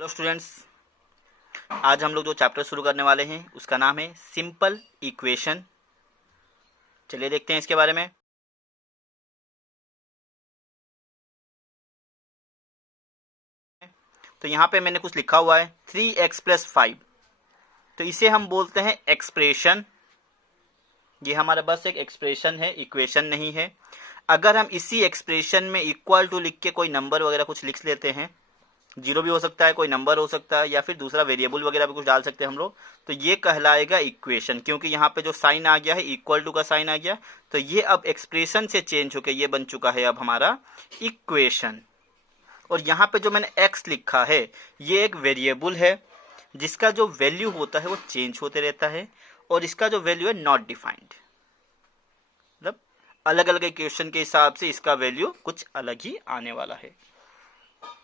Hello students, आज हम लोग जो चैप्टर शुरू करने वाले हैं उसका नाम है सिंपल इक्वेशन। चलिए देखते हैं इसके बारे में। तो यहाँ पे मैंने कुछ लिखा हुआ है 3x + 5, तो इसे हम बोलते हैं एक्सप्रेशन। ये हमारा बस एक एक्सप्रेशन है, इक्वेशन नहीं है। अगर हम इसी एक्सप्रेशन में इक्वल टू लिख के कोई नंबर वगैरह कुछ लिख लेते हैं, जीरो भी हो सकता है, कोई नंबर हो सकता है, या फिर दूसरा वेरिएबल वगैरह भी कुछ डाल सकते हैं हम लोग, तो ये कहलाएगा इक्वेशन। क्योंकि यहाँ पे जो साइन आ गया है, इक्वल टू का साइन आ गया, तो ये अब एक्सप्रेशन से चेंज होकर ये बन चुका है अब हमारा इक्वेशन। और यहाँ पे जो मैंने एक्स लिखा है, ये एक वेरिएबल है जिसका जो वैल्यू होता है वो चेंज होते रहता है, और इसका जो वैल्यू है नॉट डिफाइंड। मतलब अलग अलग इक्वेशन के हिसाब से इसका वैल्यू कुछ अलग ही आने वाला है।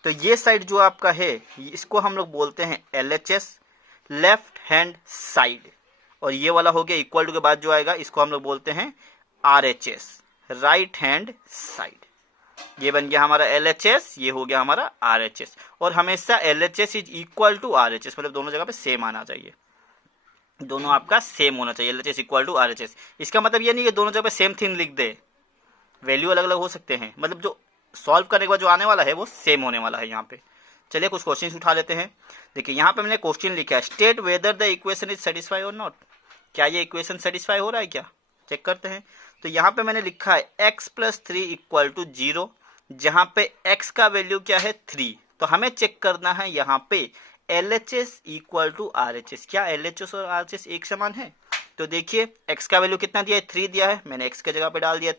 तो ये साइड जो आपका है, इसको हम लोग बोलते हैं LHS, लेफ्ट हैंड साइड। और ये वाला हो गया इक्वल टू के बाद जो आएगा, इसको हम लोग बोलते हैं RHS, राइट हैंड साइड। ये बन गया हमारा LHS, ये हो गया हमारा RHS। और हमेशा LHS is equal to RHS, मतलब दोनों जगह पे सेम आना चाहिए, दोनों आपका सेम होना चाहिए। LHS इक्वल टू RHS, इसका मतलब ये नहीं कि दोनों जगह पे सेम थिंग लिख दे, वैल्यू अलग अलग हो सकते हैं, मतलब जो सॉल्व करने के बाद जो आने वाला है वो सेम होने वाला है यहाँ पे। चलिए कुछ क्वेश्चंस उठा लेते हैं। देखिए यहाँ पे मैंने क्वेश्चन लिखा है, state whether the equation is satisfy और नॉट। क्या ये इक्वेशन सेटिस्फाई हो रहा है क्या, चेक करते हैं। तो यहाँ पे मैंने लिखा है x + 3 = 0, जहाँ पे x का वैल्यू क्या है 3। तो हमें चेक करना है यहाँ पे LHS इक्वल टू RHS, क्या LHS और RHS एक समान है। तो देखिए x का वैल्यू कितना दिया है, 3 दिया है, मैंने x के जगह पे डाल दिया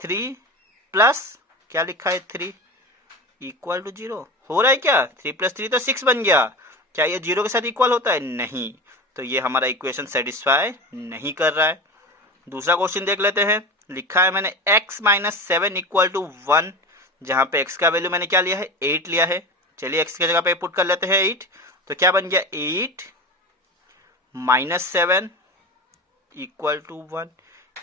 3 प्लस क्या लिखा है 3 इक्वल टू 0। हो रहा है क्या, 3 + 3 तो 6 बन गया। क्या ये 0 के साथ इक्वल होता है, नहीं। तो ये हमारा इक्वेशन सेटिस्फाई नहीं कर रहा है। दूसरा क्वेश्चन देख लेते हैं। लिखा है मैंने x - 7 = 1, जहां पे x का वैल्यू मैंने क्या लिया है 8 लिया है। चलिए x की जगह पे पुट कर लेते हैं 8। तो क्या बन गया 8 - 7 = 1,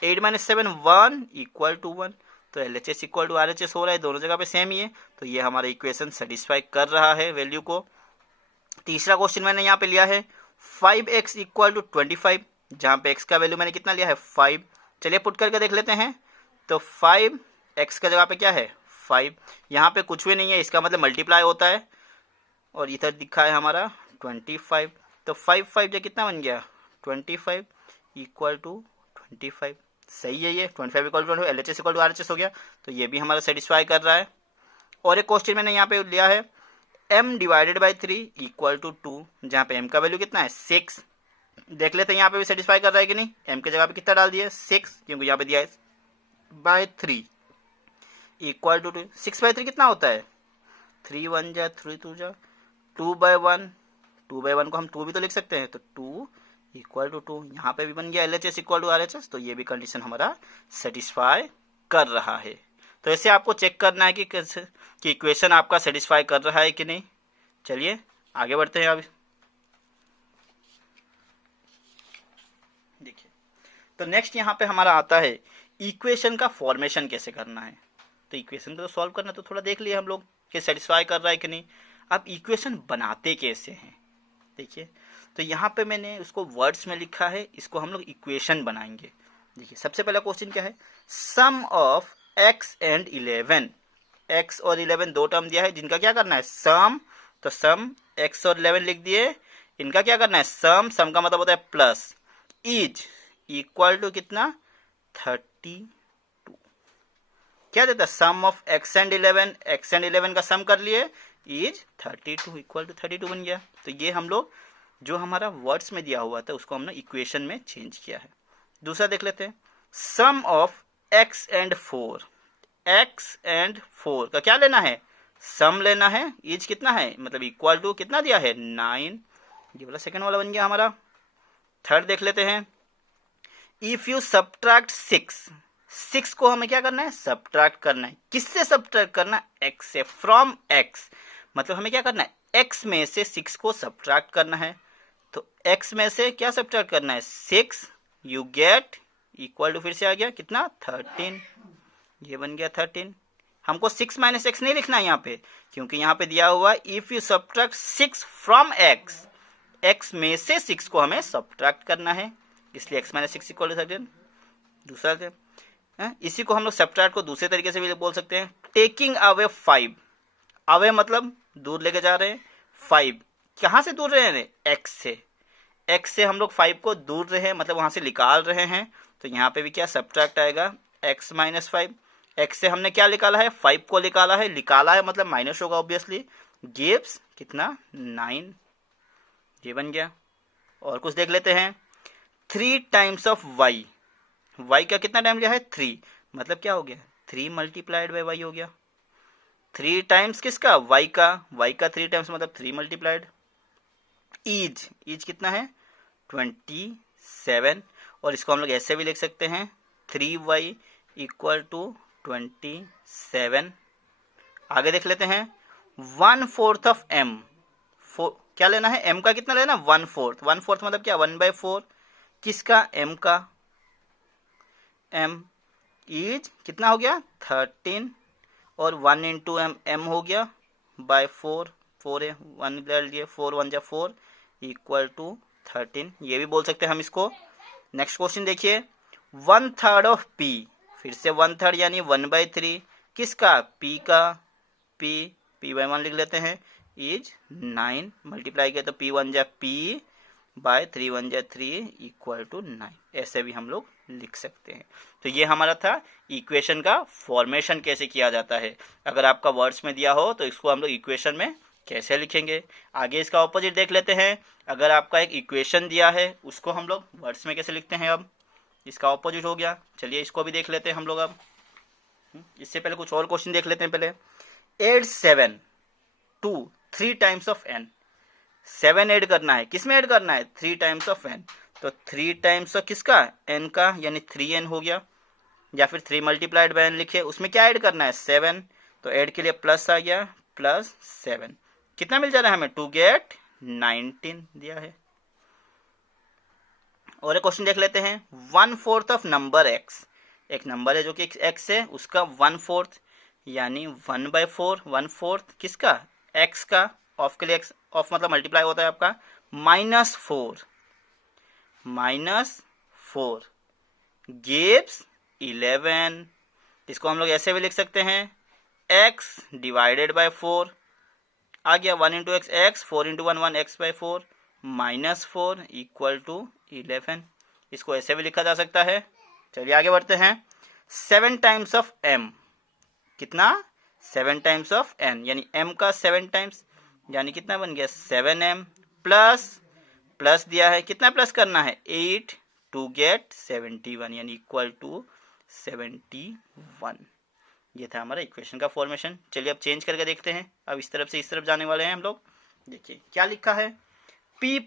8 - 7 1 = 1। तो LHS इक्वल टू RHS हो रहा है, दोनों जगह पे सेम ही है। तो ये हमारा इक्वेशन सेटिस्फाई कर रहा है वैल्यू को। तीसरा क्वेश्चन मैंने यहाँ पे लिया है 5x = 25, जहाँ पे x का वैल्यू मैंने कितना लिया है 5। चलिए पुट करके देख लेते हैं। तो 5 x का जगह पे क्या है 5, यहाँ पे कुछ भी नहीं है, इसका मतलब मल्टीप्लाई होता है। और इधर दिखा है हमारा 25, तो 5 5 जो कितना बन गया 25 = 25। सही है, ये 25 = 25, LHS = RHS हो गया। तो ये भी हमारा सेटिस्फाई कर रहा है। और एक क्वेश्चन मैंने यहाँ पे लिया है m / 3 = 2, जहाँ पे m का वैल्यू कितना है 6। देख लेते हैं यहाँ पे भी सेटिस्फाई कर रहा है कि नहीं। m के जगह पे कितना डाल दिया 6, क्योंकि यहाँ पे दिया है /3 = 2। 6/3 कितना होता है 3 1 जा 3 2 जा 2/1, 2/1 को हम 2 भी तो लिख सकते हैं, तो 2 = 2। यहाँ पे भी बन गया LHS = RHS। तो ये भी कंडीशन हमारा सेटिस्फाई कर रहा है। तो ऐसे आपको चेक करना है कि इक्वेशन आपका सेटिस्फाई कर रहा है कि नहीं। चलिए आगे बढ़ते हैं। अभी देखिए, तो नेक्स्ट यहाँ पे हमारा आता है इक्वेशन का फॉर्मेशन कैसे करना है। तो इक्वेशन को तो सॉल्व करना, तो थोड़ा देख लिए हम लोग कि सेटिस्फाई कर रहा है कि नहीं। अब इक्वेशन बनाते कैसे हैं, देखिए। तो यहाँ पे मैंने उसको वर्ड्स में लिखा है, इसको हम लोग इक्वेशन बनाएंगे। देखिए सबसे पहला क्वेश्चन क्या है, sum of x and 11। x और 11 दो टर्म दिया है, जिनका क्या करना है सम। तो सम x और 11 लिख दिए, इनका क्या करना है सम। सम का मतलब होता है प्लस। इज इक्वल टू कितना 32। क्या देता है sum of x and 11, x and 11 का सम कर लिए, इज 32 इक्वल टू 32 बन गया। तो ये हम लोग जो हमारा वर्ड्स में दिया हुआ था उसको हमने इक्वेशन में चेंज किया है। दूसरा देख लेते हैं, sum of x and 4। x and 4 का क्या लेना है सम लेना है। इज कितना है मतलब इक्वल टू कितना दिया है 9। ये वाला सेकंड वाला बन गया हमारा। थर्ड देख लेते हैं, इफ यू सब्ट्रैक्ट 6 को हमें क्या करना है सब्ट्रैक्ट करना है। किससे सब्ट्रैक्ट करना है x से, फ्रॉम x। मतलब हमें क्या करना है x में से 6 को सब्ट्रैक्ट करना है। तो x में से क्या सब्ट्रैक्ट करना है 6, यू गेट इक्वल टू फिर से आ गया कितना 13। ये बन गया 13। हमको 6 माइनस एक्स नहीं लिखना है यहाँ पे, क्योंकि यहाँ पे दिया हुआ if you subtract 6 from x, x में से 6 को हमें सब्ट्रैक्ट करना है, इसलिए x माइनस 6 इक्वल टू 13। दूसरा इसी को हम लोग सब्ट्रैक्ट को दूसरे तरीके से भी बोल सकते हैं, टेकिंग अवे 5, अवे मतलब दूर लेके जा रहे हैं, 5 कहाँ से दूर रहे हैं, x से, x से हम लोग 5 को दूर रहे हैं मतलब वहां से निकाल रहे हैं, तो यहाँ पे भी क्या सब्ट्रैक्ट आएगा x माइनस 5, x से हमने क्या निकाला है, 5 को निकाला है मतलब माइनस होगा ऑब्वियसली, गिव्स कितना 9, ये बन गया। और कुछ देख लेते हैं, 3 टाइम्स ऑफ y, y का कितना टाइम लिया है 3, मतलब क्या हो गया 3 मल्टीप्लाइड बाई वाई हो गया, 3 टाइम्स किसका y का 3 टाइम्स मतलब 3 मल्टीप्लाइड, ईज कितना है 27, और इसको हम लोग ऐसे भी लिख सकते हैं 3y इक्वल टू 27। आगे देख लेते हैं 1/4 ऑफ m, क्या लेना है m का कितना लेना 1/4, 1/4 मतलब क्या 1/4, किसका m का, m इज कितना हो गया 13, और 1 इंटू m हो गया बाय 4, 4 है 1 ले लिए, 4 1 जा 4 इक्वल टू 13, ये भी बोल सकते हैं हम इसको। नेक्स्ट क्वेश्चन देखिए, 1/3 ऑफ p, फिर से 1/3 यानी 1/3, किसका p का, p/1 लिख लेते हैं, इज 9, मल्टीप्लाई किया तो p1 जा p बाय 3 1 जा 3 इक्वल टू 9, ऐसे भी हम लोग लिख सकते हैं। तो ये हमारा था इक्वेशन का फॉर्मेशन कैसे किया जाता है, अगर आपका वर्ड्स में दिया हो तो इसको हम लोग इक्वेशन में कैसे लिखेंगे। आगे इसका ऑपोजिट देख लेते हैं, अगर आपका एक इक्वेशन दिया है उसको हम लोग वर्ड्स में कैसे लिखते हैं, अब इसका ऑपोजिट हो गया, चलिए इसको भी देख लेते हैं हम लोग। अब इससे पहले कुछ और क्वेश्चन देख लेते हैं। पहले add 7 to 3 times of n, 7 add करना है, किस में ऐड करना है 3 टाइम्स ऑफ n, तो 3 टाइम्स ऑफ किसका n का यानी 3n हो गया, या फिर 3 मल्टीप्लाइड बाय n लिखे, उसमें क्या ऐड करना है 7, तो ऐड के लिए प्लस आ गया प्लस 7, कितना मिल जा रहा है हमें 2 गेट 19 दिया है। और एक क्वेश्चन देख लेते हैं, 1/4 ऑफ नंबर x, एक नंबर है जो कि x है, उसका 1/4 यानी 1/4, 1/4 किसका x का, ऑफ के लिए x ऑफ मतलब मल्टीप्लाई होता है आपका, -4 गिव्स 11, इसको हम लोग ऐसे भी लिख सकते हैं x डिवाइडेड बाय 4, आ गया 1 into x x, 4 into 1 1 x/4 -4 equal to 11, इसको ऐसे भी लिखा जा सकता है। चलिए आगे बढ़ते हैं, 7 टाइम्स ऑफ m, कितना 7 टाइम्स ऑफ n यानी m का 7 टाइम्स यानी कितना बन गया 7m, प्लस दिया है, कितना प्लस करना है 8 टू गेट 71 यानी इक्वल टू 71, ये था हमारा इक्वेशन का फॉर्मेशन। चलिए अब चेंज करके देखते हैं, अब इस तरफ से इस तरफ जाने वाले हैं हम लोग। देखिए क्या लिखा है, p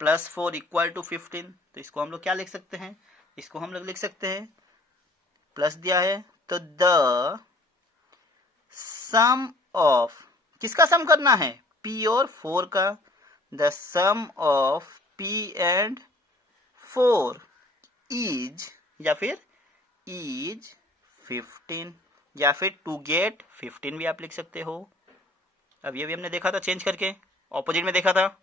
+ 4 इक्वल टू 15, तो इसको हम लोग क्या लिख सकते हैं, इसको हम लोग लिख सकते हैं, प्लस दिया है तो द सम ऑफ, किसका सम करना है p और 4 का, the sum of p and 4 is, या फिर इज 15, या फिर टू गेट 15 भी आप लिख सकते हो। अब ये भी हमने देखा था चेंज करके, ऑपोजिट में देखा था,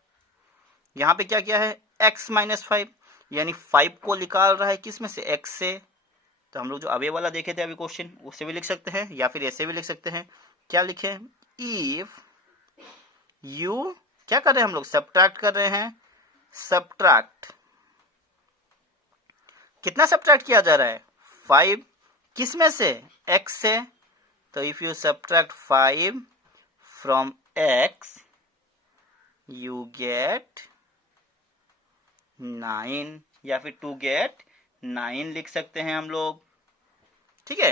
यहाँ पे क्या किया है x - 5 यानी 5 को निकाल रहा है किस में से x से, तो हम लोग जो अवे वाला देखे थे अभी क्वेश्चन उससे भी लिख सकते हैं, या फिर ऐसे भी लिख सकते हैं, क्या लिखे, इफ यू, क्या कर रहे हैं हम लोग सब्ट्रैक्ट कर रहे हैं, सब्ट्रैक्ट कितना सब्ट्रैक्ट किया जा रहा है 5, किस में से x से, तो if you subtract 5 from x you get 9, या फिर टू गेट 9 लिख सकते हैं हम लोग, ठीक है।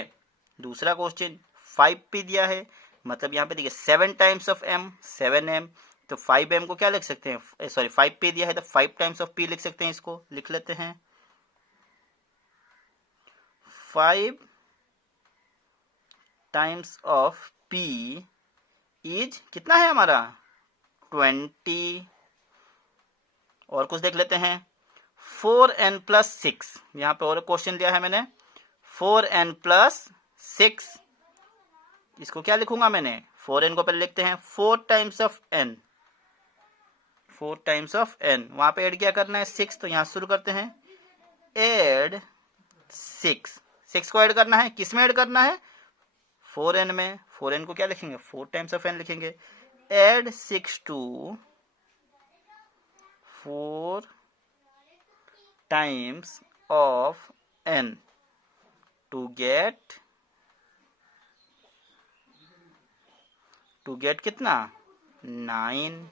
दूसरा क्वेश्चन 5p दिया है, मतलब यहाँ पे देखिए 7 टाइम्स ऑफ m 7m, तो 5m को क्या लिख सकते हैं, सॉरी 5p दिया है तो 5 टाइम्स ऑफ p लिख सकते हैं, इसको लिख लेते हैं 5 टाइम्स ऑफ p इज कितना है हमारा 20, और कुछ देख लेते हैं 4n + 6, यहाँ पे और क्वेश्चन दिया है मैंने 4n प्लस 6, इसको क्या लिखूंगा मैंने, 4n को पहले लिखते हैं 4 times of n, 4 times of n, वहां पे ऐड क्या करना है 6, तो यहां शुरू करते हैं ऐड 6 को ऐड करना है, किस में ऐड करना है 4n में, 4n को क्या लिखेंगे 4 टाइम्स ऑफ n लिखेंगे, add 6 to 4 times of n to get कितना 9।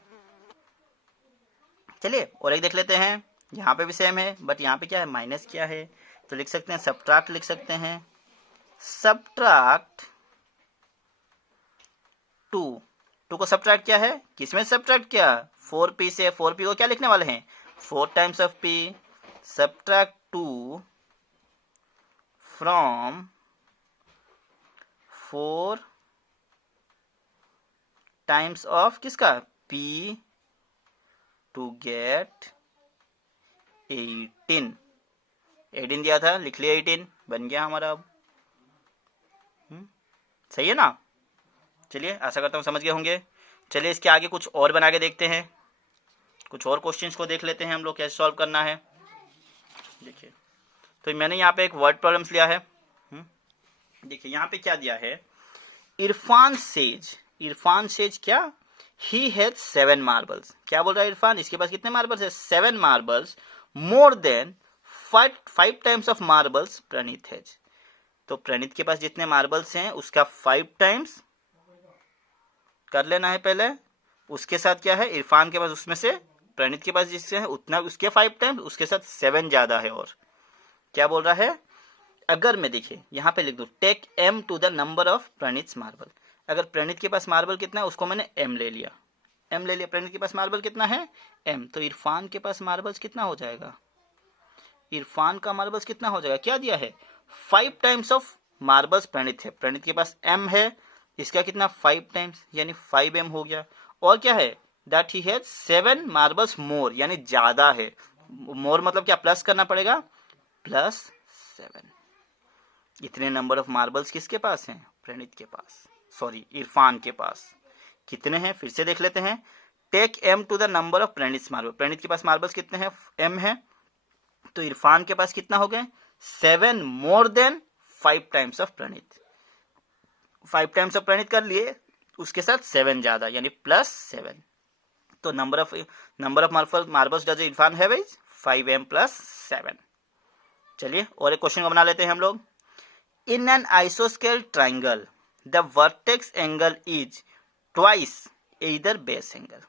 चलिए और एक देख लेते हैं, यहाँ पे भी सेम है बट यहाँ पे क्या है माइनस क्या है, तो लिख सकते हैं सब्ट्रैक्ट, लिख सकते हैं सब्ट्रैक्ट 2 को सब्ट्रैक्ट क्या है, किसमें सब्ट्रैक्ट किया 4p से, 4p को क्या लिखने वाले हैं 4 times of p, subtract 2 from 4 times of किसका p टू गेट 18 दिया था, लिख लिया 18, बन गया हमारा अब। सही है ना। चलिए आशा करता हूँ समझ गए होंगे। चलिए इसके आगे कुछ और बना के देखते हैं, कुछ और क्वेश्चंस को देख लेते हैं हम लोग कैसे सॉल्व करना है। देखिए तो मैंने यहाँ पे एक वर्ड प्रॉब्लम्स लिया है। देखिए यहाँ पे क्या दिया है, इरफान सेज क्या, ही हैज 7 मार्बल्स। क्या बोल रहा है इरफान, इसके पास कितने मार्बल्स है 7 marbles, more than 5 times of marbles Praneet has. तो प्रणीत के पास जितने मार्बल्स हैं उसका 5 टाइम्स कर लेना है पहले, उसके साथ क्या है इरफान के पास उसमें से प्रणीत के पास जिससे है उतना उसके 5 टाइम्स, उसके साथ 7 ज्यादा है। और क्या बोल रहा है, अगर मैं देखिए यहाँ पे लिख दूं take m to the number of Praneet marble, अगर प्रणीत के पास मार्बल कितना है उसको मैंने m ले लिया, प्रणीत के पास मार्बल कितना है m, तो इरफान के पास मार्बल्स कितना हो जाएगा, इरफान का मार्बल्स कितना हो जाएगा, क्या दिया है 5 टाइम्स ऑफ मार्बल्स प्रणीत है, प्रणीत के पास m है, इसका कितना 5 टाइम्स यानी 5m हो गया। और क्या है दैट ही हैज 7 मार्बल्स मोर, यानी ज्यादा है, मोर मतलब क्या प्लस करना पड़ेगा +7। इतने नंबर ऑफ मार्बल्स किसके पास हैं प्रणीत के पास, सॉरी इरफान के पास। कितने हैं फिर से देख लेते हैं, take m to the number of Praneet marble, Praneet के पास मार्बल्स कितने हैं m है, तो इरफान के पास कितना हो गए 7 more than 5 times of Praneet, 5 times of Praneet कर लिए, उसके साथ 7 ज्यादा यानी +7। तो number of marbles does Irfan have is 5m + 7। चलिए और एक क्वेश्चन को बना लेते हैं हम लोग। इन एन आइसोस्केल triangle the vertex angle is twice either base angle.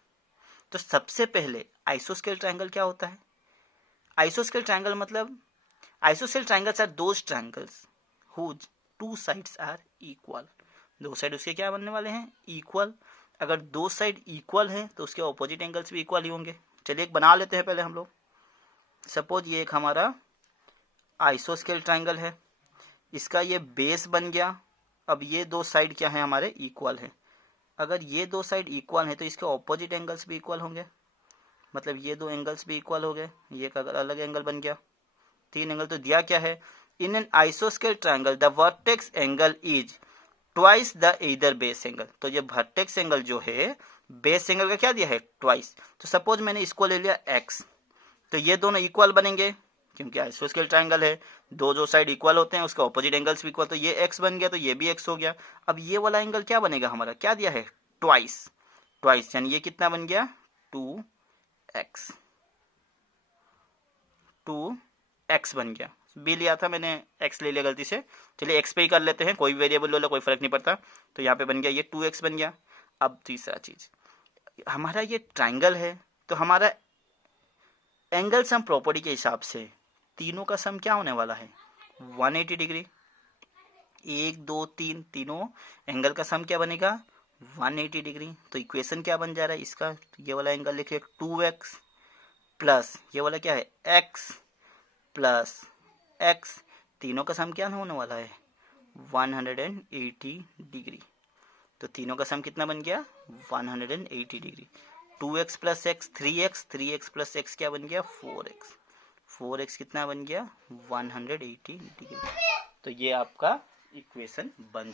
तो सबसे पहले आइसोस्केल ट्राइंगल क्या होता है, आइसोस्केल ट्राइंगल मतलब आइसोस्केल triangles are those triangles whose 2 sides are equal, 2 side उसके क्या बनने वाले हैं इक्वल। अगर 2 साइड इक्वल है तो उसके ऑपोजिट एंगल्स भी इक्वल ही होंगे। चलिए एक बना लेते हैं पहले हम लोग। सपोज ये एक हमारा आइसोस्केल ट्राइंगल है, इसका ये बेस बन गया। अब ये 2 साइड क्या है हमारे इक्वल है, अगर ये 2 साइड इक्वल है तो इसके ऑपोजिट एंगल्स भी इक्वल होंगे, मतलब ये 2 एंगल्स भी इक्वल हो गए, ये एक अगर अलग एंगल बन गया, 3 एंगल। तो दिया क्या है, इन एन आइसोस्केल triangle the vertex angle is twice the either base angle. तो ये वर्टेक्स एंगल जो है बेस एंगल का क्या दिया है ट्वाइस। तो सपोज मैंने इसको ले लिया x, तो ये दोनों इक्वल बनेंगे क्योंकि आइसोस्केल ट्राइंगल है, जो साइड इक्वल होते हैं उसके ऑपोजिट एंगल्स भी इक्वल, तो ये x बन गया तो ये भी x हो गया। अब ये वाला एंगल क्या बनेगा हमारा, क्या दिया है ट्वाइस, यानी ये कितना बन गया 2x बन गया। b लिया था मैंने, x ले लिया गलती से। चलिए x पे ही कर लेते हैं, कोई वेरिएबल ले लो कोई फर्क नहीं पड़ता। तो यहाँ पे बन गया ये 2x बन गया। अब तीसरा चीज, हमारा ये ट्राइंगल है तो हमारा एंगल सम प्रॉपर्टी के हिसाब से तीनों का सम क्या होने वाला है 180 डिग्री। 1 2 3 तीनों एंगल का सम क्या बनेगा 180 डिग्री। तो इक्वेशन क्या बन जा रहा है इसका, ये वाला एंगल लिखिए 2x प्लस ये वाला क्या है x प्लस x, तीनों का सम क्या होने वाला है 180 डिग्री। तो तीनों का सम कितना बन गया 180 degree. 2x plus x 3x plus x क्या बन गया 4x कितना बन गया 180 डिग्री। तो ये आपका इक्वेशन बन